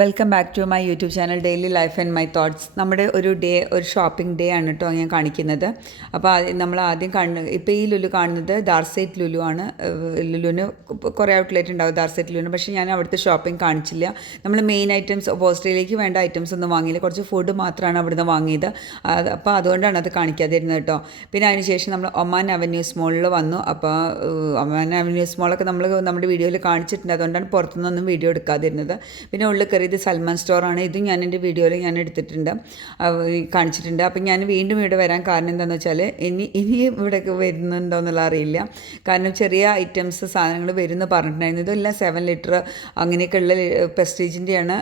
Welcome back to my YouTube channel daily life and my thoughts നമ്മുടെ ഒരു day ഒരു shopping day ആണ് കേട്ടോ ഞാൻ കാണിക്കുന്നത്. അപ്പോൾ നമ്മൾ ആദ്യം കാണുന്ന ഇപ്പോൾ ഈ ലുലു കാണുന്നത് ദാർസൈറ്റ് ലുലു ആണ്. ലുലുവിന് കുറേ ഔട്ട്ലെറ്റ് ഉണ്ടാവും ദാർസൈറ്റ് ലുലുവിന്. പക്ഷേ ഞാൻ അവിടുത്തെ ഷോപ്പിംഗ് കാണിച്ചില്ല. നമ്മൾ മെയിൻ ഐറ്റംസ് ഓസ്ട്രേലിയയിലേക്ക് വേണ്ട ഐറ്റംസ് ഒന്നും വാങ്ങിയില്ല. കുറച്ച് ഫുഡ് മാത്രമാണ് അവിടുന്ന് വാങ്ങിയത്. അപ്പോൾ അതുകൊണ്ടാണ് അത് കാണിക്കാതിരുന്നത് കേട്ടോ പിന്നെ അതിനുശേഷം നമ്മൾ ഒമാൻ അവന്യൂസ് മോളിൽ വന്നു. അപ്പോൾ ഒമാൻ അവന്യൂസ് മോളൊക്കെ നമ്മൾ നമ്മുടെ വീഡിയോയിൽ കാണിച്ചിട്ടുണ്ട്. അതുകൊണ്ടാണ് പുറത്തുനിന്നൊന്നും വീഡിയോ എടുക്കാതിരുന്നത്. പിന്നെ ഉള്ളിൽ കയറി ഇത് സൽമാൻ സ്റ്റോറാണ്. ഇതും ഞാൻ എന്റെ വീഡിയോയിൽ ഞാൻ എടുത്തിട്ടുണ്ട്. കാണിച്ചിട്ടുണ്ട്. അപ്പം ഞാൻ വീണ്ടും ഇവിടെ വരാൻ കാരണം എന്താണെന്ന് വെച്ചാൽ ഇനി ഇനി ഇവിടേക്ക് വരുന്നുണ്ടോ എന്നുള്ള അറിയില്ല. കാരണം ചെറിയ ഐറ്റംസ് സാധനങ്ങൾ വരുമെന്ന് പറഞ്ഞിട്ടുണ്ടായിരുന്നു. ഇതെല്ലാം സെവൻ ലിറ്റർ അങ്ങനെയൊക്കെയുള്ള പ്രസ്റ്റീജിന്റെയാണ്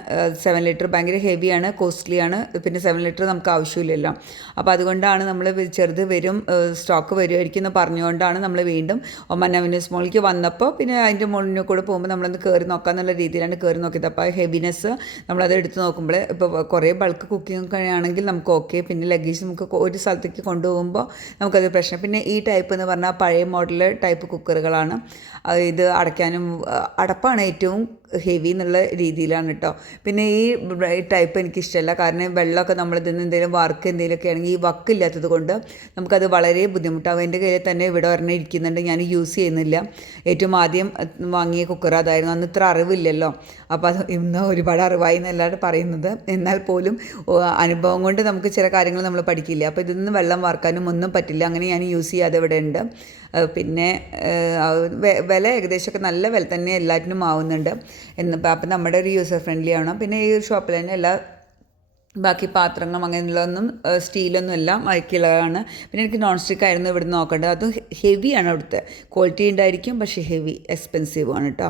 സെവൻ ലിറ്റർ ഭയങ്കര ഹെവിയാണ് കോസ്റ്റ്ലിയാണ് പിന്നെ സെവൻ ലിറ്റർ നമുക്ക് ആവശ്യമില്ലല്ലോ. അപ്പോൾ അതുകൊണ്ടാണ് നമ്മൾ ചെറുത് വരും സ്റ്റോക്ക് വരുമായിരിക്കും എന്ന് പറഞ്ഞുകൊണ്ടാണ് നമ്മൾ വീണ്ടും ഒമാൻ മോളിലേക്ക് വന്നപ്പോൾ പിന്നെ അതിന്റെ മുകളിൽ കൂടെ പോകുമ്പോൾ നമ്മളൊന്ന് കയറി നോക്കാന്നുള്ള രീതിയിലാണ് കയറി നോക്കിയത്. അപ്പോൾ ഹെവിനെസ് നമ്മളത് എടുത്ത് നോക്കുമ്പോൾ ഇപ്പോൾ കുറേ ബൾക്ക് കുക്കിംഗ് ഒക്കെ ആണെങ്കിൽ നമുക്ക് ഓക്കെ പിന്നെ ലഗേജ് നമുക്ക് ഒരു സ്ഥലത്തേക്ക് കൊണ്ടുപോകുമ്പോൾ നമുക്കത് പ്രശ്നം. പിന്നെ ഈ ടൈപ്പ് എന്ന് പറഞ്ഞാൽ പഴയ മോഡൽ ടൈപ്പ് കുക്കറുകളാണ് ഇത് അടയ്ക്കാനും അടപ്പാണ് ഏറ്റവും ഹെവി എന്നുള്ള രീതിയിലാണ് കേട്ടോ പിന്നെ ഈ ടൈപ്പ് എനിക്കിഷ്ടമല്ല കാരണം വെള്ളമൊക്കെ നമ്മൾ ഇതിന് എന്തെങ്കിലും വർക്ക് എന്തെങ്കിലുമൊക്കെ ആണെങ്കിൽ ഈ വക്ക് ഇല്ലാത്തത് കൊണ്ട് നമുക്കത് വളരെ ബുദ്ധിമുട്ടാകും എന്റെ കയ്യിൽ തന്നെ ഇവിടെ ഒരെണ്ണം ഇരിക്കുന്നുണ്ട്. ഞാൻ യൂസ് ചെയ്യുന്നില്ല. ഏറ്റവും ആദ്യം വാങ്ങിയ കുക്കർ അതായിരുന്നു. അന്ന് ഇത്ര അറിവില്ലല്ലോ. അപ്പോൾ അത് ഇന്ന് ഒരുപാട് അറിവായി എന്നല്ലാണ്ട് പറയുന്നത്. എന്നാൽ പോലും അനുഭവം കൊണ്ട് നമുക്ക് ചില കാര്യങ്ങൾ നമ്മൾ പഠിക്കില്ല. അപ്പോൾ ഇതിൽ നിന്ന് വെള്ളം വാർക്കാനും ഒന്നും പറ്റില്ല. അങ്ങനെ ഞാൻ യൂസ് ചെയ്യാതെ ഇവിടെ ഉണ്ട്. പിന്നെ വില ഏകദേശമൊക്കെ നല്ല വില തന്നെ എല്ലാറ്റിനും ആവുന്നുണ്ട്. എന്ന് അപ്പം നമ്മുടെ ഒരു യൂസർ ഫ്രണ്ട്ലി ആവണം പിന്നെ ഈ ഒരു ഷോപ്പിൽ തന്നെ എല്ലാ ബാക്കി പാത്രങ്ങളും അങ്ങനെയുള്ളതൊന്നും സ്റ്റീലൊന്നും എല്ലാം മഴക്കുള്ളതാണ് പിന്നെ എനിക്ക് നോൺ സ്റ്റിക്ക് ആയിരുന്നു ഇവിടെ നോക്കേണ്ടത്. അതും ഹെവിയാണ് അവിടുത്തെ. ക്വാളിറ്റി ഉണ്ടായിരിക്കും പക്ഷേ ഹെവി എക്സ്പെൻസീവ് ആണ് കേട്ടോ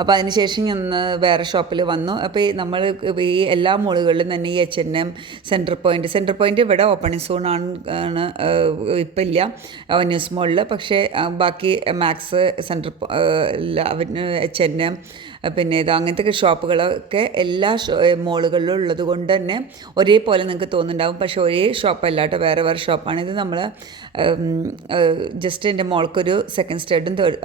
അപ്പോൾ അതിനുശേഷം ഞാൻ വേറെ ഷോപ്പിൽ വന്നു. അപ്പോൾ ഈ നമ്മൾ ഈ എല്ലാ മോളുകളിലും തന്നെ ഈ H N M centre point centre point ഇവിടെ ഓപ്പണിംഗ് സോൺ ആണ് ആണ് ഇപ്പം ഇല്ല. ന്യൂസ് മോളിൽ പക്ഷേ ബാക്കി Max centre H N M പിന്നെ ഇത് അങ്ങനത്തെ ഷോപ്പുകളൊക്കെ എല്ലാ മോളുകളിലും ഉള്ളത് കൊണ്ട് തന്നെ ഒരേപോലെ നിങ്ങൾക്ക് തോന്നുന്നുണ്ടാവും. പക്ഷേ ഒരേ ഷോപ്പല്ല വേറെ വേറെ ഷോപ്പാണ്. ഇത് നമ്മൾ ജസ്റ്റ് എന്റെ മോൾക്കൊരു സെക്കൻഡ് സ്റ്റേഡും തേർഡ്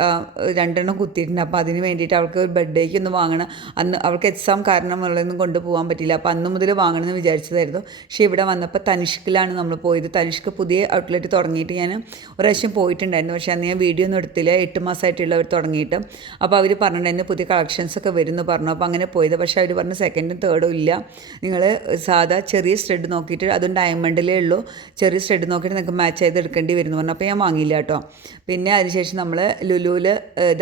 രണ്ടെണ്ണം കുത്തിയിട്ടുണ്ട്. അപ്പോൾ അതിന് വേണ്ടിയിട്ട് അവൾക്ക് ഒരു ബർത്ത്ഡേക്ക് ഒന്ന് വാങ്ങണം. അന്ന് അവൾക്ക് എക്സാം കാരണം ഉള്ളതൊന്നും കൊണ്ടുപോകാൻ പറ്റില്ല അപ്പോൾ അന്ന് മുതൽ വാങ്ങണമെന്ന് വിചാരിച്ചതായിരുന്നു. പക്ഷേ ഇവിടെ വന്നപ്പോൾ തനിഷ്കിലാണ് നമ്മൾ പോയത്. തനിഷ്ക്ക് പുതിയ ഔട്ട്ലെറ്റ് തുടങ്ങിയിട്ട് ഞാൻ ഒരു പ്രാവശ്യം പോയിട്ടുണ്ടായിരുന്നു. പക്ഷേ അന്ന് ഞാൻ വീഡിയോ ഒന്നും എടുത്തില്ല. എട്ട് മാസമായിട്ടുള്ളവർ തുടങ്ങിയിട്ട്. അപ്പോൾ അവർ പറഞ്ഞിട്ടുണ്ടായിരുന്നു പുതിയ കളക്ഷൻസ് ഒക്കെ വരുന്നു പറഞ്ഞു. അപ്പോൾ അങ്ങനെ പോയത്. പക്ഷേ അവർ പറഞ്ഞു സെക്കൻഡും തേർഡും ഇല്ല. നിങ്ങൾ സാധാ ചെറിയ സ്റ്റെഡ് നോക്കിയിട്ട് അതും ഡയമണ്ടിലേ ഉള്ളൂ. ചെറിയ സ്റ്റെഡ് നോക്കിയിട്ട് നിങ്ങൾക്ക് മാച്ച് ചെയ്ത് എടുക്കേണ്ടി വരുന്നു പറഞ്ഞു. അപ്പോൾ ഞാൻ വാങ്ങിയില്ല കേട്ടോ. പിന്നെ അതിനുശേഷം നമ്മൾ ലുലുവിൽ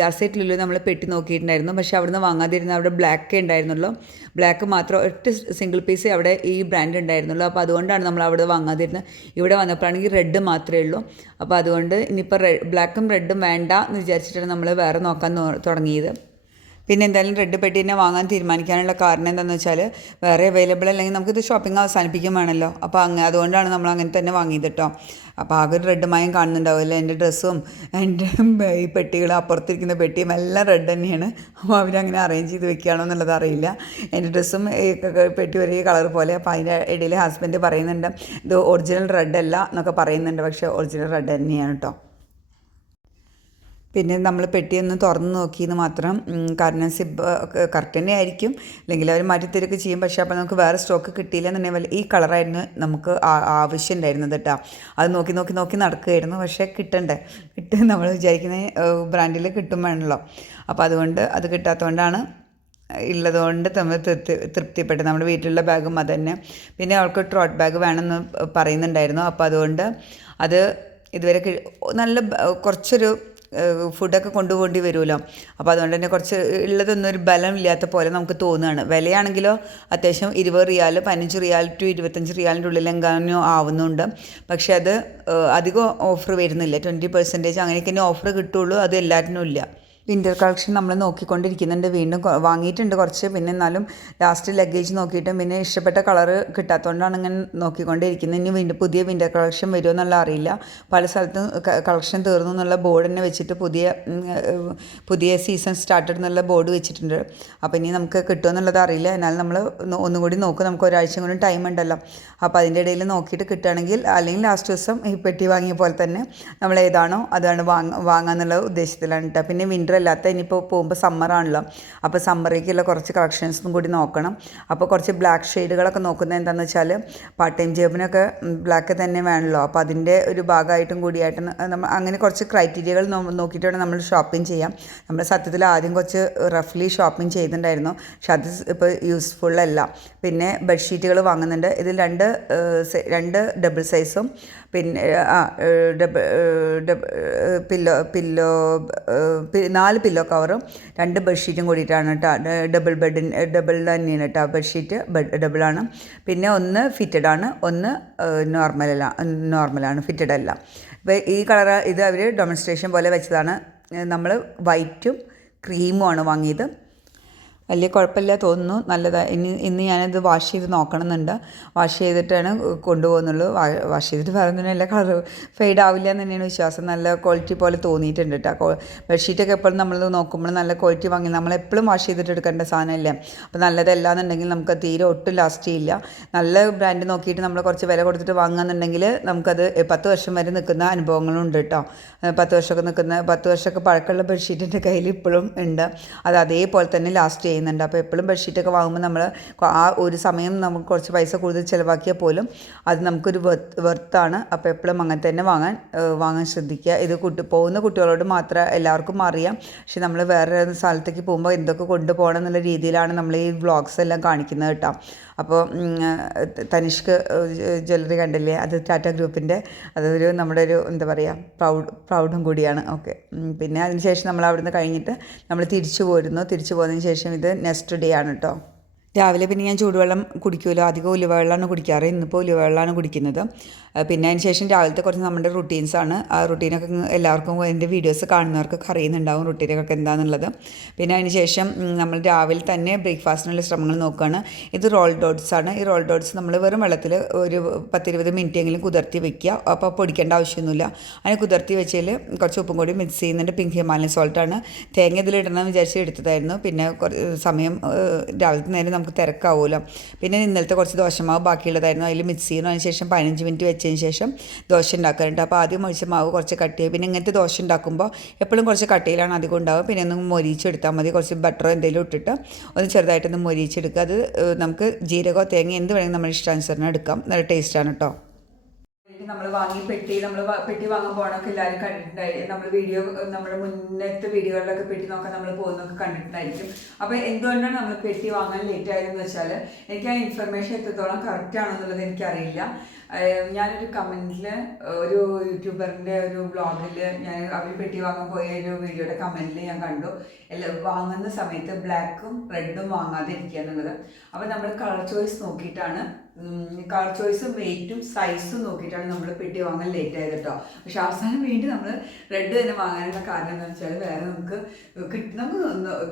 ദാസൈറ്റ് ലുലു നമ്മൾ പെട്ടി നോക്കിയിട്ടുണ്ടായിരുന്നു. പക്ഷേ അവിടുന്ന് വാങ്ങാതിരുന്ന അവിടെ ബ്ലാക്കേ ഉണ്ടായിരുന്നുള്ളൂ. ബ്ലാക്ക് മാത്രം ഒറ്റ സിംഗിൾ പീസ് അവിടെ ഈ ബ്രാൻഡ് ഉണ്ടായിരുന്നുള്ളൂ. അപ്പോൾ അതുകൊണ്ടാണ് നമ്മൾ അവിടെ വാങ്ങാതിരുന്നത്. ഇവിടെ വന്നപ്പോഴാണെങ്കിൽ റെഡ് മാത്രമേ ഉള്ളൂ. അപ്പോൾ അതുകൊണ്ട് ഇനിയിപ്പോൾ ബ്ലാക്കും റെഡും വേണ്ട എന്ന് വിചാരിച്ചിട്ടാണ് നമ്മൾ വേറെ നോക്കാൻ തുടങ്ങിയത്. പിന്നെ എന്തായാലും റെഡ് പെട്ടി തന്നെ വാങ്ങാൻ തീരുമാനിക്കാനുള്ള കാരണം എന്താണെന്ന് വെച്ചാൽ വേറെ അവൈലബിൾ അല്ലെങ്കിൽ നമുക്കിത് ഷോപ്പിംഗ് അവസാനിപ്പിക്കും വേണമല്ലോ അപ്പോൾ അങ്ങനെ അതുകൊണ്ടാണ് നമ്മൾ അങ്ങനെ തന്നെ വാങ്ങിയത് കേട്ടോ അപ്പോൾ ആകെ ഒരു റെഡ് മയം കാണുന്നുണ്ടാവില്ല എന്റെ ഡ്രസ്സും എന്റെ ഈ പെട്ടികൾ അപ്പുറത്തിരിക്കുന്ന പെട്ടിയും എല്ലാം റെഡ് തന്നെയാണ്. അപ്പോൾ അവരങ്ങനെ അറേഞ്ച് ചെയ്ത് വെക്കുകയാണോ എന്നുള്ളത് അറിയില്ല. എന്റെ ഡ്രസ്സും പെട്ടി ഒരേ കളർ പോലെ. അപ്പോൾ അതിന്റെ ഇടയിൽ ഹസ്ബൻഡ് പറയുന്നുണ്ട് ഇത് ഒറിജിനൽ റെഡ് അല്ല എന്നൊക്കെ പറയുന്നുണ്ട്. പക്ഷേ ഒറിജിനൽ റെഡ് തന്നെയാണ് കേട്ടോ പിന്നെ നമ്മൾ പെട്ടിയൊന്ന് തുറന്ന് നോക്കിയെന്ന് മാത്രം കാരണം സിബ് കറക്റ്റ് ആയിരിക്കും. അല്ലെങ്കിൽ അവർ മാറ്റിത്തരൊക്കെ ചെയ്യും. പക്ഷേ അപ്പോൾ നമുക്ക് വേറെ സ്റ്റോക്ക് കിട്ടിയില്ല എന്നുണ്ടെങ്കിൽ ഈ കളറായിരുന്നു നമുക്ക് ആവശ്യം ഉണ്ടായിരുന്നത് കേട്ടോ അത് നോക്കി നോക്കി നോക്കി നടക്കുകയായിരുന്നു. പക്ഷേ കിട്ടണ്ടേ? കിട്ടും നമ്മൾ വിചാരിക്കുന്ന ബ്രാൻഡിൽ കിട്ടും വേണമല്ലോ. അപ്പോൾ അതുകൊണ്ട് അത് കിട്ടാത്തതുകൊണ്ടാണ് ഉള്ളതുകൊണ്ട് നമ്മൾ തൃപ്തി തൃപ്തിപ്പെട്ടു നമ്മുടെ വീട്ടിലുള്ള ബാഗും അത് തന്നെ പിന്നെ അവൾക്ക് ട്രോട്ട് ബാഗ് വേണമെന്ന് പറയുന്നുണ്ടായിരുന്നു. അപ്പോൾ അതുകൊണ്ട് അത് ഇതുവരെ നല്ല കുറച്ചൊരു ഫുഡൊക്കെ കൊണ്ടുപോകേണ്ടി വരുമല്ലോ അപ്പോൾ അതുകൊണ്ട് തന്നെ കുറച്ച് ഉള്ളതൊന്നും ഒരു ബലം ഇല്ലാത്ത പോലെ നമുക്ക് തോന്നുകയാണ്. വിലയാണെങ്കിലോ അത്യാവശ്യം ഇരുപത് റിയാൽ പതിനഞ്ച് റിയാൽ ടു ഇരുപത്തഞ്ച് റിയാലിന്റെ ഉള്ളിലെങ്ങാനോ ആവുന്നുണ്ട്. പക്ഷേ അത് അധികം ഓഫർ വരുന്നില്ല. ട്വന്റി പെർസെന്റേജ് അങ്ങനെയൊക്കെ തന്നെ ഓഫർ കിട്ടുള്ളൂ അത് എല്ലാറ്റിനും ഇല്ല. വിന്റർ കളക്ഷൻ നമ്മൾ നോക്കിക്കൊണ്ടിരിക്കുന്നുണ്ട്. വീണ്ടും വാങ്ങിയിട്ടുണ്ട് കുറച്ച്. പിന്നെ എന്നാലും ലാസ്റ്റ് ലഗേജ് നോക്കിയിട്ടും പിന്നെ ഇഷ്ടപ്പെട്ട കളറ് കിട്ടാത്തതുകൊണ്ടാണ് ഇങ്ങനെ നോക്കിക്കൊണ്ടിരിക്കുന്നത് ഇനി വീണ്ടും പുതിയ വിന്റർ കളക്ഷൻ വരുമോ എന്നുള്ള അറിയില്ല. പല സ്ഥലത്തും കളക്ഷൻ തീർന്നു എന്നുള്ള ബോർഡ് തന്നെ വെച്ചിട്ട് പുതിയ പുതിയ സീസൺ സ്റ്റാർട്ടഡ് എന്നുള്ള ബോർഡ് വെച്ചിട്ടുണ്ട്. അപ്പോൾ ഇനി നമുക്ക് കിട്ടുമോ എന്നുള്ളത് അറിയില്ല. എന്നാൽ നമ്മൾ ഒന്നുകൂടി നോക്കും. നമുക്ക് ഒരാഴ്ച കൂടി ടൈം ഉണ്ടല്ലോ. അപ്പോൾ അതിന്റെ ഇടയിൽ നോക്കിയിട്ട് കിട്ടുകയാണെങ്കിൽ അല്ലെങ്കിൽ ലാസ്റ്റ് ദിവസം ഈ പെട്ടി വാങ്ങിയ പോലെ തന്നെ നമ്മൾ ഏതാണോ അതാണ് വാങ്ങ വാങ്ങാന്നുള്ള ഉദ്ദേശത്തിലാണ് കേട്ടോ പിന്നെ വിന്റർ വിന്റർ അല്ലാത്ത ഇനിയിപ്പോൾ പോകുമ്പോൾ സമ്മറാണല്ലോ അപ്പോൾ സമ്മറിലേക്കുള്ള കുറച്ച് കളക്ഷൻസും കൂടി നോക്കണം. അപ്പോൾ കുറച്ച് ബ്ലാക്ക് ഷെയ്ഡുകളൊക്കെ നോക്കുന്നത് എന്താണെന്ന് വെച്ചാൽ പാർട്ട് ടൈം ജോബിനൊക്കെ ബ്ലാക്ക് തന്നെ വേണമല്ലോ അപ്പോൾ അതിന്റെ ഒരു ഭാഗമായിട്ടും കൂടിയായിട്ട് നമ്മൾ അങ്ങനെ കുറച്ച് ക്രൈറ്റീരിയകൾ നോക്കിയിട്ട് നമ്മൾ ഷോപ്പിംഗ് ചെയ്യാം. നമ്മൾ സത്യത്തിൽ ആദ്യം കുറച്ച് റഫ്ലി ഷോപ്പിംഗ് ചെയ്തിട്ടുണ്ടായിരുന്നു. പക്ഷെ അത് ഇപ്പോൾ യൂസ്ഫുൾ അല്ല. പിന്നെ ബെഡ്ഷീറ്റുകൾ വാങ്ങുന്നുണ്ട്. ഇതിൽ രണ്ട് രണ്ട് ഡബിൾ സൈസും പിന്നെ ആ ഡബിൾ പില്ലോ പില്ലോ നാല് പില്ലോ കവറും രണ്ട് ബെഡ്ഷീറ്റും കൂടിയിട്ടാണ് കേട്ടോ ഡബിൾ ബെഡ് ഡബിൾ തന്നെയാണ് കേട്ടോ ബെഡ്ഷീറ്റ് ബെഡ് ഡബിളാണ് പിന്നെ ഒന്ന് ഫിറ്റഡ് ആണ്. ഒന്ന് നോർമലല്ല നോർമലാണ് ഫിറ്റഡ് അല്ല. അപ്പോൾ ഈ കളർ ഇത് അവർ ഡെമോൺസ്ട്രേഷൻ പോലെ വെച്ചതാണ്. നമ്മൾ വൈറ്റും ക്രീമുമാണ് വാങ്ങിയത്. വലിയ കുഴപ്പമില്ല തോന്നുന്നു. നല്ലതാണ് ഇനി ഇന്ന് ഞാനത് വാഷ് ചെയ്ത് നോക്കണമെന്നുണ്ട്. വാഷ് ചെയ്തിട്ടാണ് കൊണ്ടുപോകുന്നുള്ളൂ. വാഷ് ചെയ്തിട്ട് നല്ല കളർ ഫെയ്ഡ് ആവില്ല എന്ന് തന്നെയാണ് വിശ്വാസം. നല്ല ക്വാളിറ്റി പോലെ തോന്നിയിട്ടുണ്ട് കേട്ടോ ബെഡ്ഷീറ്റൊക്കെ എപ്പോഴും നമ്മൾ നോക്കുമ്പോൾ നല്ല ക്വാളിറ്റി വാങ്ങി നമ്മളെപ്പോഴും വാഷ് ചെയ്തിട്ട് എടുക്കേണ്ട സാധനമല്ലേ? അപ്പോൾ നല്ലതല്ല എന്നുണ്ടെങ്കിൽ നമുക്ക് തീരെ ഒട്ടും ലാസ്റ്റ് ചെയ്യില്ല. നല്ല ബ്രാൻഡ് നോക്കിയിട്ട് നമ്മൾ കുറച്ച് വില കൊടുത്തിട്ട് വാങ്ങുകയെന്നുണ്ടെങ്കിൽ നമുക്കത് പത്ത് വർഷം വരെ നിൽക്കുന്ന അനുഭവങ്ങളുണ്ട് കേട്ടോ പത്ത് വർഷമൊക്കെ നിൽക്കുന്ന പത്ത് വർഷമൊക്കെ പഴക്കമുള്ള ബെഡ്ഷീറ്റിന്റെ കയ്യിൽ ഇപ്പോഴും ഉണ്ട്. അത് അതേപോലെ തന്നെ ലാസ്റ്റ് ചെയ്യുന്നുണ്ട്. അപ്പോൾ എപ്പോഴും ബെഡ്ഷീറ്റൊക്കെ വാങ്ങുമ്പോൾ നമ്മൾ ആ ഒരു സമയം നമുക്ക് കുറച്ച് പൈസ കൂടുതൽ ചിലവാക്കിയാൽ പോലും അത് നമുക്കൊരു വെർത്താണ് അപ്പോൾ എപ്പോഴും അങ്ങനെ തന്നെ വാങ്ങാൻ വാങ്ങാൻ ശ്രദ്ധിക്കുക. ഇത് കുട്ടി പോകുന്ന കുട്ടികളോട് മാത്രം എല്ലാവർക്കും അറിയാം. പക്ഷെ നമ്മൾ വേറെ സ്ഥലത്തേക്ക് പോകുമ്പോൾ എന്തൊക്കെ കൊണ്ടുപോകണം എന്നുള്ള രീതിയിലാണ് നമ്മൾ ഈ വ്ളോഗ്സ് എല്ലാം കാണിക്കുന്നത് കേട്ടോ. അപ്പോൾ തനിഷ്ക് ജ്വല്ലറി കണ്ടില്ലേ? അത് ടാറ്റ ഗ്രൂപ്പിന്റെ അതൊരു നമ്മുടെ ഒരു എന്താ പറയുക പ്രൗഡ് പ്രൗഡും കൂടിയാണ്. ഓക്കെ. പിന്നെ അതിനുശേഷം നമ്മൾ അവിടുന്ന് കഴിഞ്ഞിട്ട് നമ്മൾ തിരിച്ചു പോരുന്നു. തിരിച്ചു പോകുന്നതിന് ശേഷം ഇത് നെക്സ്റ്റ് ഡേ ആണ് കേട്ടോ രാവിലെ പിന്നെ ഞാൻ ചൂടുവെള്ളം കുടിക്കുമല്ലോ. അധികം ഉലുവെള്ളമാണ് കുടിക്കാറ്. ഇന്നിപ്പോൾ ഉലുവെള്ളമാണ് കുടിക്കുന്നത്. പിന്നെ അതിന് ശേഷം രാവിലത്തെ കുറച്ച് നമ്മുടെ റുട്ടീൻസാണ് ആ റുട്ടീനൊക്കെ എല്ലാവർക്കും എന്റെ വീഡിയോസ് കാണുന്നവർക്കൊക്കെ അറിയുന്നുണ്ടാവും റുട്ടീനൊക്കെ എന്താണെന്നുള്ളത് പിന്നെ അതിന് ശേഷം നമ്മൾ രാവിലെ തന്നെ ബ്രേക്ക്ഫാസ്റ്റിനുള്ള ശ്രമങ്ങൾ നോക്കുകയാണ് ഇത് റോൾ ഡോട്ട്സ് ആണ്. ഈ റോൾ ഡോട്ട്സ് നമ്മൾ വെറും വെള്ളത്തിൽ ഒരു പത്തിരുപത് മിനിറ്റ് എങ്കിലും കുതിർത്തി വെക്കുക. അപ്പോൾ പൊടിക്കേണ്ട ആവശ്യമൊന്നുമില്ല. അതിന് കുതിർത്തി വെച്ചതിൽ കുറച്ച് ഉപ്പും കൂടി മിക്സ് ചെയ്യുന്നുണ്ട്. പിങ്ക് ഹിമാലയൻ സോൾട്ടാണ് തേങ്ങ ഇതിലിടണം വിചാരിച്ച് എടുത്തതായിരുന്നു. പിന്നെ സമയം രാവിലത്തെ നേരം നമുക്ക് തിരക്കാവുമല്ലോ പിന്നെ ഇന്നലത്തെ കുറച്ച് ദോശമാവ് ബാക്കിയുള്ളതായിരുന്നു. അതിൽ മിക്സ് ചെയ്യുന്നു അതിന് ശേഷം പതിനഞ്ച് മിനിറ്റ് വെച്ചതിന് ശേഷം ദോശ ഉണ്ടാക്കാറുണ്ട്. അപ്പോൾ ആദ്യം ഒഴിച്ച മാവ് കുറച്ച് ചെയ്യും. പിന്നെ ഇങ്ങനത്തെ ദോശ ഉണ്ടാക്കുമ്പോൾ എപ്പോഴും കുറച്ച് കട്ടിയിലാണ് അധികം ഉണ്ടാവുക. പിന്നെ ഒന്ന് മൊരിച്ചെടുത്താൽ മതി. കുറച്ച് ബട്ടറോ എന്തെങ്കിലും ഇട്ടിട്ട് ഒന്ന് ചെറുതായിട്ടൊന്ന് മൊരിച്ചെടുക്കുക അത് നമുക്ക് ജീരകോ തേങ്ങ എന്ത് വേണമെങ്കിലും നമ്മുടെ ഇഷ്ടാനുസരണം എടുക്കാം. നല്ല ടേസ്റ്റാണ് കേട്ടോ നമ്മൾ വാങ്ങി പെട്ടി നമ്മൾ പെട്ടി വാങ്ങാൻ പോകണമൊക്കെ എല്ലാവരും കണ്ടിട്ടുണ്ടായി. നമ്മൾ വീഡിയോ നമ്മുടെ മുന്നത്തെ വീഡിയോകളിലൊക്കെ പെട്ടി നോക്കാൻ നമ്മൾ പോകുന്നൊക്കെ കണ്ടിട്ടുണ്ടായിരിക്കും. അപ്പോൾ എന്തുകൊണ്ടാണ് നമ്മൾ പെട്ടി വാങ്ങാൻ ലേറ്റ് ആയതെന്ന് വെച്ചാൽ എനിക്ക് ആ ഇൻഫർമേഷൻ എത്രത്തോളം കറക്റ്റ് ആണെന്നുള്ളത് എനിക്കറിയില്ല. ഞാനൊരു കമന്റിൽ ഒരു യൂട്യൂബറിന്റെ ഒരു ബ്ലോഗിൽ ഞാൻ അവർ പെട്ടി വാങ്ങാൻ പോയ ഒരു വീഡിയോയുടെ കമന്റിൽ ഞാൻ കണ്ടു. എല്ലാ വാങ്ങുന്ന സമയത്ത് ബ്ലാക്കും റെഡും വാങ്ങാതെ ഇരിക്കുക എന്നുള്ളത് അപ്പോൾ നമ്മൾ കളർ ചോയ്സ് നോക്കിയിട്ടാണ് കളർ ചോയ്സും വെയിറ്റും സൈസും നോക്കിയിട്ടാണ് നമ്മൾ പെട്ടി വാങ്ങാൻ ലേറ്റ് ആയത് കേട്ടോ പക്ഷെ അവസാനം വേണ്ടി നമ്മൾ റെഡ് തന്നെ വാങ്ങാനുള്ള കാരണം എന്താണെന്ന് വെച്ചാൽ വേറെ നമുക്ക് കിട്ടുന്ന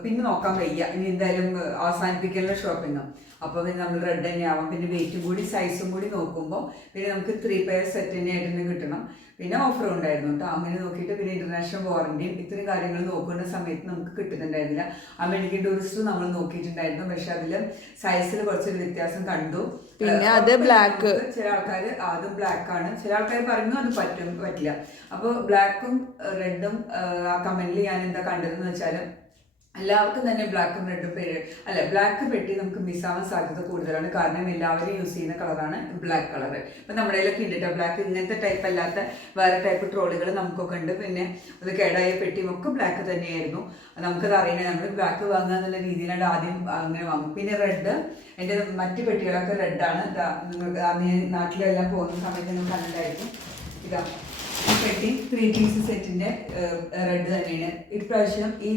പിന്നെ നോക്കാൻ വയ്യ. ഇനി എന്തായാലും അവസാനിപ്പിക്കാനുള്ള ഷോപ്പിംഗ് അപ്പോൾ പിന്നെ നമ്മൾ റെഡ് തന്നെ ആവാം പിന്നെ വെയിറ്റും കൂടി സൈസും കൂടി നോക്കുമ്പോൾ പിന്നെ നമുക്ക് ത്രീ പെയർ സെറ്റ് തന്നെയായിട്ട് തന്നെ കിട്ടണം. പിന്നെ ഓഫറും ഉണ്ടായിരുന്നു കേട്ടോ അങ്ങനെ നോക്കിയിട്ട് പിന്നെ ഇന്റർനാഷണൽ വാറണ്ടിയും ഇത്രയും കാര്യങ്ങൾ നോക്കുന്ന സമയത്ത് നമുക്ക് കിട്ടുന്നുണ്ടായിരുന്നില്ല. അമേരിക്കൻ ടൂറിസ്റ്റ് നമ്മൾ നോക്കിയിട്ടുണ്ടായിരുന്നു. പക്ഷെ അതിൽ സൈസിൽ കുറച്ചൊരു വ്യത്യാസം കണ്ടു. പിന്നെ അത് ബ്ലാക്ക് ചില ആൾക്കാർ അതും ബ്ലാക്ക് ആണ്. ചില ആൾക്കാർ പറഞ്ഞു അത് പറ്റും പറ്റില്ല. അപ്പോൾ ബ്ലാക്കും റെഡും ആ കമന്റിൽ ഞാൻ എന്താ കണ്ടതെന്ന് വെച്ചാൽ എല്ലാവർക്കും തന്നെ ബ്ലാക്കും റെഡും അല്ല ബ്ലാക്ക് പെട്ടി നമുക്ക് മിസ്സാവാൻ സാധ്യത കൂടുതലാണ്. കാരണം എല്ലാവരും യൂസ് ചെയ്യുന്ന കളറാണ് ബ്ലാക്ക് കളർ ഇപ്പം നമ്മുടെ കയ്യിലൊക്കെ ഉണ്ട് കേട്ടോ ബ്ലാക്ക് ഇങ്ങനത്തെ ടൈപ്പ് അല്ലാത്ത വേറെ ടൈപ്പ് ട്രോളുകൾ നമുക്കൊക്കെ ഉണ്ട്. പിന്നെ അത് കേടായ പെട്ടിയും ഒക്കെ ബ്ലാക്ക് തന്നെയായിരുന്നു. നമുക്കത് അറിയണേ. നമ്മൾ ബ്ലാക്ക് വാങ്ങുക എന്നുള്ള രീതിയിലാണ് ആദ്യം അങ്ങനെ വാങ്ങും പിന്നെ റെഡ് എന്റെ മറ്റ് പെട്ടികളൊക്കെ റെഡാണ് നാട്ടിലെല്ലാം പോകുന്ന സമയത്ത് നിങ്ങൾ കണ്ടിട്ടായിരിക്കും ഇതാ പെട്ടി ത്രീ പീസ് സെറ്റിന്റെ റെഡ് തന്നെയാണ്. ഇപ്രാവശ്യം ഈ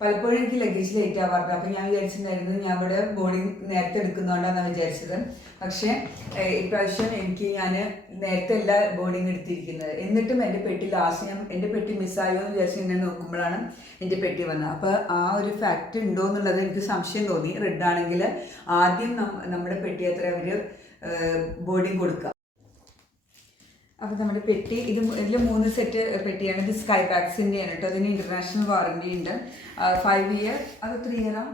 പലപ്പോഴും എനിക്ക് ലഗേജ് ലേറ്റ് ആവാറുണ്ട്. അപ്പം ഞാൻ വിചാരിച്ചിട്ടുണ്ടായിരുന്നു ഞാൻ ഇവിടെ ബോർഡിങ് നേരത്തെ എടുക്കുന്നതുകൊണ്ടാണ് വിചാരിച്ചത്. പക്ഷേ ഇപ്രാവശ്യം എനിക്ക് ഞാൻ നേരത്തെ അല്ല ബോർഡിങ് എടുത്തിരിക്കുന്നത്. എന്നിട്ടും എന്റെ പെട്ടി ലാസ്റ്റ് ഞാൻ എന്റെ പെട്ടി മിസ്സായോ എന്ന് വിചാരിച്ച് ഞാൻ നോക്കുമ്പോഴാണ് എന്റെ പെട്ടി വന്നത്. അപ്പോൾ ആ ഒരു ഫാക്റ്റ് ഉണ്ടോ എന്നുള്ളത് എനിക്ക് സംശയം തോന്നി. റെഡ് ആണെങ്കിൽ ആദ്യം നമ്മുടെ പെട്ടി അത്ര അവർ ബോർഡിങ് കൊടുക്കുക അപ്പോൾ നമ്മുടെ പെട്ടി ഇത് ഇതിൽ മൂന്ന് സെറ്റ് പെട്ടിയാണ്. ഇത് സ്കൈ ബാഗ്സിന്റെ ആണ് കേട്ടോ അതിന് ഇന്റർനാഷണൽ വാറണ്ടി ഉണ്ട് ഫൈവ് ഇയർ അത് ത്രീ ഇയറാ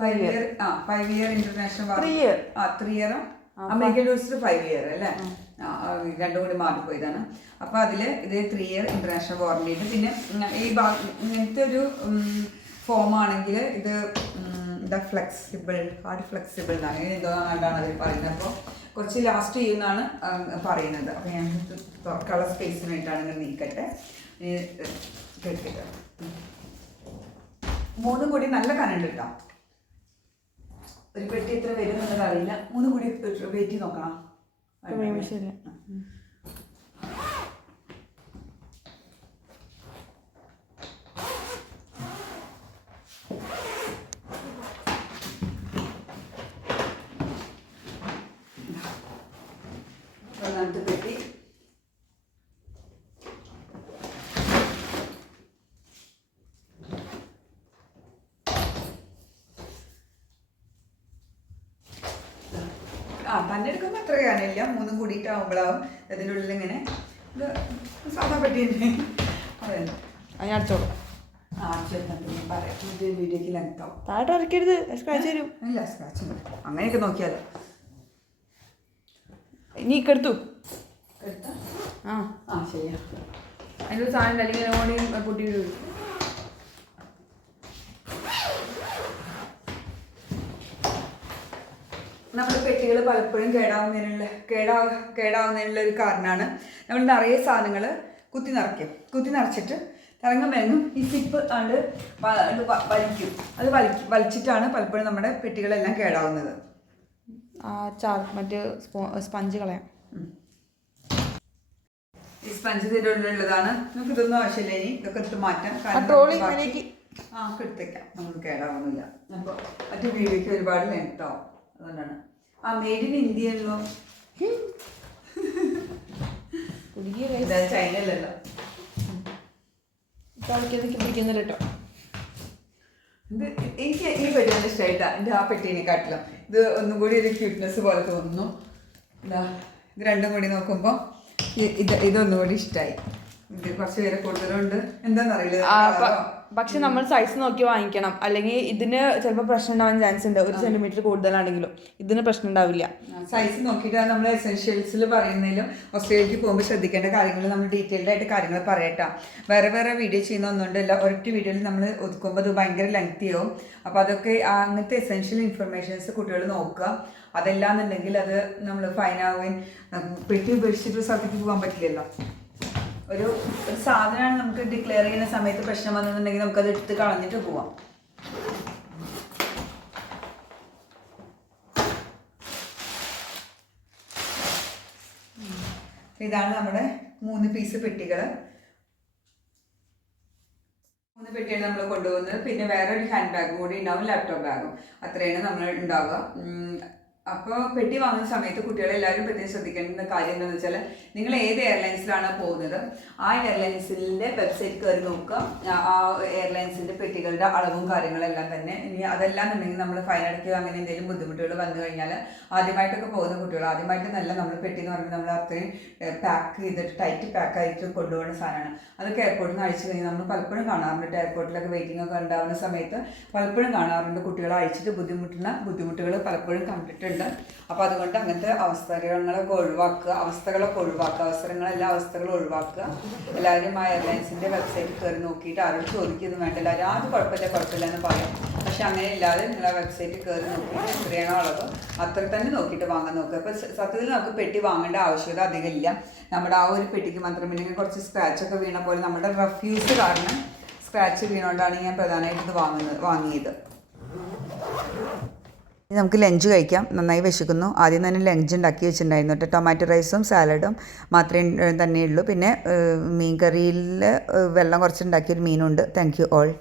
ഫൈവ് ഇയർ ആ ഫൈവ് ഇയർ ഇന്റർനാഷണൽ വാറണ്ടി. ആ ത്രീ ഇയറാ അമേരിക്കൻ ടൂറിസ്റ്റ് ഫൈവ് ഇയർ അല്ലേ? രണ്ടും കൂടി മാറിപ്പോയതാണ്. അപ്പോൾ അതിൽ ഇത് ത്രീ ഇയർ ഇന്റർനാഷണൽ വാറണ്ടി ഉണ്ട്. പിന്നെ ഈ ഇങ്ങനത്തെ ഒരു ഫോമാണെങ്കിൽ ഇത് എന്താ ഫ്ലെക്സിബിൾ ഹാർഡ് ഫ്ലെക്സിബിൾ എന്നാണ് ഇങ്ങനെ എന്തോ ആണ്ടാണ് അതിൽ പറയുന്നത്? അപ്പോൾ കുറച്ച് ലാസ്റ്റ് ചെയ്യുന്നതാണ് പറയുന്നത്. അപ്പോൾ ഞാൻ തുറക്കാനുള്ള സ്പേസിനായിട്ടാണ് ഇങ്ങനെ നീക്കട്ടെ. കേൾക്കട്ടെ മൂന്നും കൂടി നല്ല കനണ്ട് കേട്ടോ. ഒരു പെട്ടി എത്ര വരും എന്നുള്ളത് അറിയില്ല. മൂന്ന് കൂടി വെയിറ്റ് നോക്കണം. ആ തന്നെ എടുക്കുമ്പോൾ അത്ര കാണില്ല മൂന്നും കൂടിയിട്ടാവുമ്പോഴാവും അതിന്റെ ഉള്ളിൽ ഇങ്ങനെ ഇത് സാധാ പെട്ടി തന്നെ അതെ. അതിന് അടച്ചോളൂ. ആ ചേട്ടാ ഞാൻ പറയാം. ഇത് വീഡിയോക്ക് ലെങ്ത് ആവും. താഴോട്ട് ഇറക്കരുത്. സ്ക്രാച്ച് വരും. ഇല്ല സ്ക്രാച്ച് അങ്ങനെയൊക്കെ നോക്കിയാലോ? ഇനി എടുത്തു. എടുത്താ? ആ. ആ ശരിയാ. അതിന്റെ സാധനം അല്ലെങ്കിൽ ഓടി പൊട്ടി നമ്മുടെ പെട്ടികൾ പലപ്പോഴും കേടാവുന്നതിനുള്ള കേടാ കേടാവുന്നതിനുള്ള ഒരു കാരണമാണ്. നമ്മൾ നിറയെ സാധനങ്ങൾ കുത്തി നിറയ്ക്കും. കുത്തി നിറച്ചിട്ട് ഇറങ്ങും ഈ സിപ്പ് ആണ്ട് വലിക്കും. അത് വലിക്കും വലിച്ചിട്ടാണ് പലപ്പോഴും നമ്മുടെ പെട്ടികളെല്ലാം കേടാവുന്നത്. മറ്റേ സ്പഞ്ച് കളയാം. ഈ സ്പഞ്ച് തീരുള്ളതാണ് നമുക്ക് ഇതൊന്നും ആവശ്യമില്ല ഇനി. ഇതൊക്കെ എടുത്ത് മാറ്റാം. ആ എടുത്തേക്കാം നമുക്ക് കേടാവുന്നില്ല. അപ്പോൾ മറ്റു വീഡിയോയ്ക്ക് ഒരുപാട് ലെങ്ത് ആവും. അതുകൊണ്ടാണ്. ആ മെയ്ഡ് ഇൻ ഇന്ത്യ എന്നോ? കുടുങ്ങിയ ഇതാ ചൈനയിലല്ലോ പിടിക്കുന്നില്ല കേട്ടോ. എനിക്ക് ഈ പെട്ടി നല്ല ഇഷ്ടമായിട്ടാ. എന്റെ ആ പെട്ടീനെക്കാട്ടിലും. ഇത് ഒന്നും കൂടി ഒരു ക്യൂട്ട്നെസ് പോലെ തോന്നുന്നു. എന്താ ഇത് രണ്ടും കൂടി നോക്കുമ്പോൾ ഇത് ഇതൊന്നും കൂടി ഇഷ്ടമായി ഇത് കുറച്ച് പേരെ കൂടുതലുണ്ട്. എന്താണെന്നറിയില്ല? പക്ഷെ നമ്മൾ സൈസ് നോക്കി വാങ്ങിക്കണം. അല്ലെങ്കിൽ ഇതിന് ചിലപ്പോൾ പ്രശ്നം ഉണ്ടാവാൻ ചാൻസ് ഉണ്ട്. ഒരു സെന്റിമീറ്റർ കൂടുതലാണെങ്കിലും. ഇതിന് പ്രശ്നം ഉണ്ടാവില്ല. സൈസ് നോക്കിയിട്ട് നമ്മൾ എസെൻഷ്യൽസിൽ പറയുന്നതിലും ഓസ്ട്രേലിയക്ക് പോകുമ്പോൾ ശ്രദ്ധിക്കേണ്ട കാര്യങ്ങൾ നമ്മൾ ഡീറ്റെയിൽഡ് ആയിട്ട് കാര്യങ്ങൾ പറയട്ടെ. വേറെ വേറെ വീഡിയോ ചെയ്യുന്ന ഒന്നുകൊണ്ടല്ല ഒരൊറ്റ വീഡിയോയിൽ നമ്മൾ ഒതുക്കുമ്പോൾ അത് ഭയങ്കര ലെങ്തി ആവും. അപ്പോൾ അതൊക്കെ അങ്ങനത്തെ എസെൻഷ്യൽ ഇൻഫർമേഷൻസ് കുട്ടികൾ നോക്കുക. അതെല്ലാം അതല്ലാന്നുണ്ടെങ്കിൽ അത് നമ്മൾ ഫൈൻ ആവുകയും പെട്ടി ഉപേക്ഷിച്ചിട്ട് സ്ഥലത്തേക്ക് പോകാൻ പറ്റില്ലല്ലോ. ഒരു ഒരു സാധനമാണ് നമുക്ക് ഡിക്ലെയർ ചെയ്യുന്ന സമയത്ത് പ്രശ്നം വന്നിട്ടുണ്ടെങ്കിൽ നമുക്കത് എടുത്ത് കളഞ്ഞിട്ട് പോവാം. ഇതാണ് നമ്മുടെ മൂന്ന് പീസ് പെട്ടികൾ മൂന്ന് പെട്ടിയാണ് നമ്മൾ കൊണ്ടുപോകുന്നത്. പിന്നെ വേറെ ഒരു ഹാൻഡ് ബാഗും കൂടി ഉണ്ടാവും ലാപ്ടോപ്പ് ബാഗും അത്രയാണ് നമ്മൾ ഉണ്ടാവുക. അപ്പോൾ പെട്ടി വാങ്ങുന്ന സമയത്ത് കുട്ടികളെല്ലാവരും പ്രത്യേകം ശ്രദ്ധിക്കേണ്ട കാര്യം എന്താണെന്ന് വെച്ചാൽ നിങ്ങൾ ഏത് എയർലൈൻസിലാണ് പോകുന്നത് ആ എയർലൈൻസിന്റെ വെബ്സൈറ്റ് കയറി നോക്കുക. ആ- എയർലൈൻസിന്റെ പെട്ടികളുടെ അളവും കാര്യങ്ങളെല്ലാം തന്നെ. ഇനി അതെല്ലാം ഉണ്ടെങ്കിൽ നമ്മൾ ഫൈൻ അടയ്ക്കുക അങ്ങനെ എന്തെങ്കിലും ബുദ്ധിമുട്ടുകൾ വന്നു കഴിഞ്ഞാൽ ആദ്യമായിട്ടൊക്കെ പോകുന്ന കുട്ടികൾ ആദ്യമായിട്ട് നല്ല നമ്മൾ പെട്ടി എന്ന് പറയുമ്പോൾ നമ്മൾ അത്രയും പാക്ക് ചെയ്തിട്ട് ടൈറ്റ് പാക്ക് ആയിട്ട് കൊണ്ടുപോകുന്ന സാധനമാണ്. അതൊക്കെ എയർപോർട്ടിൽ നിന്ന് അഴിച്ചു കഴിഞ്ഞാൽ നമ്മൾ പലപ്പോഴും കാണാറുണ്ട്. എയർപോർട്ടിലൊക്കെ വെയിറ്റിംഗ് ഒക്കെ ഉണ്ടാകുന്ന സമയത്ത് പലപ്പോഴും കാണാറുണ്ട്. കുട്ടികളെ അഴിച്ചിട്ട് ബുദ്ധിമുട്ടുന്ന ബുദ്ധിമുട്ടുകൾ പലപ്പോഴും കണ്ടിട്ടുണ്ട്. അപ്പോൾ അതുകൊണ്ട് അങ്ങനത്തെ അവസരങ്ങളൊക്കെ ഒഴിവാക്കുക. അവസ്ഥകളൊക്കെ ഒഴിവാക്കുക. അവസരങ്ങളെല്ലാം അവസ്ഥകളും ഒഴിവാക്കുക. എല്ലാവരും ആ എയർലൈൻസിന്റെ വെബ്സൈറ്റിൽ കയറി നോക്കിയിട്ട് ആരോട് ചോദിക്കുന്നു വേണ്ട. എല്ലാവരും അത് കുഴപ്പമില്ല കുഴപ്പമില്ല എന്ന് പറയും. പക്ഷെ അങ്ങനെ ഇല്ലാതെ നിങ്ങൾ ആ വെബ്സൈറ്റിൽ കയറി നോക്കിയിട്ട് എത്രയാണോ അളവ് അത്ര തന്നെ നോക്കിയിട്ട് വാങ്ങാൻ നോക്കുക. ഇപ്പോൾ സത്യത്തിൽ നമുക്ക് പെട്ടി വാങ്ങേണ്ട ആവശ്യകത അധികം ഇല്ല നമ്മുടെ ആ ഒരു പെട്ടിക്ക് മാത്രം ഇല്ലെങ്കിൽ കുറച്ച് സ്ക്രാച്ച് ഒക്കെ വീണ പോലെ നമ്മുടെ റഫ്യൂസ് കാരണം സ്ക്രാച്ച് വീണുകൊണ്ടാണ് ഞാൻ പ്രധാനമായിട്ട് ഇത് വാങ്ങുന്നത് വാങ്ങിയത്. ഇനി നമുക്ക് ലഞ്ച് കഴിക്കാം. നന്നായി വിശക്കുന്നു. ആദ്യം തന്നെ ലഞ്ച് ഉണ്ടാക്കി വെച്ചിട്ടുണ്ടായിരുന്നു കേട്ടോ. ടൊമാറ്റോ റൈസും സാലഡും മാത്രമേ തന്നെയുള്ളൂ. പിന്നെ മീൻ കറിയിൽ വെള്ളം കുറച്ച് ഉണ്ടാക്കിയൊരു മീനുണ്ട്. Thank you all.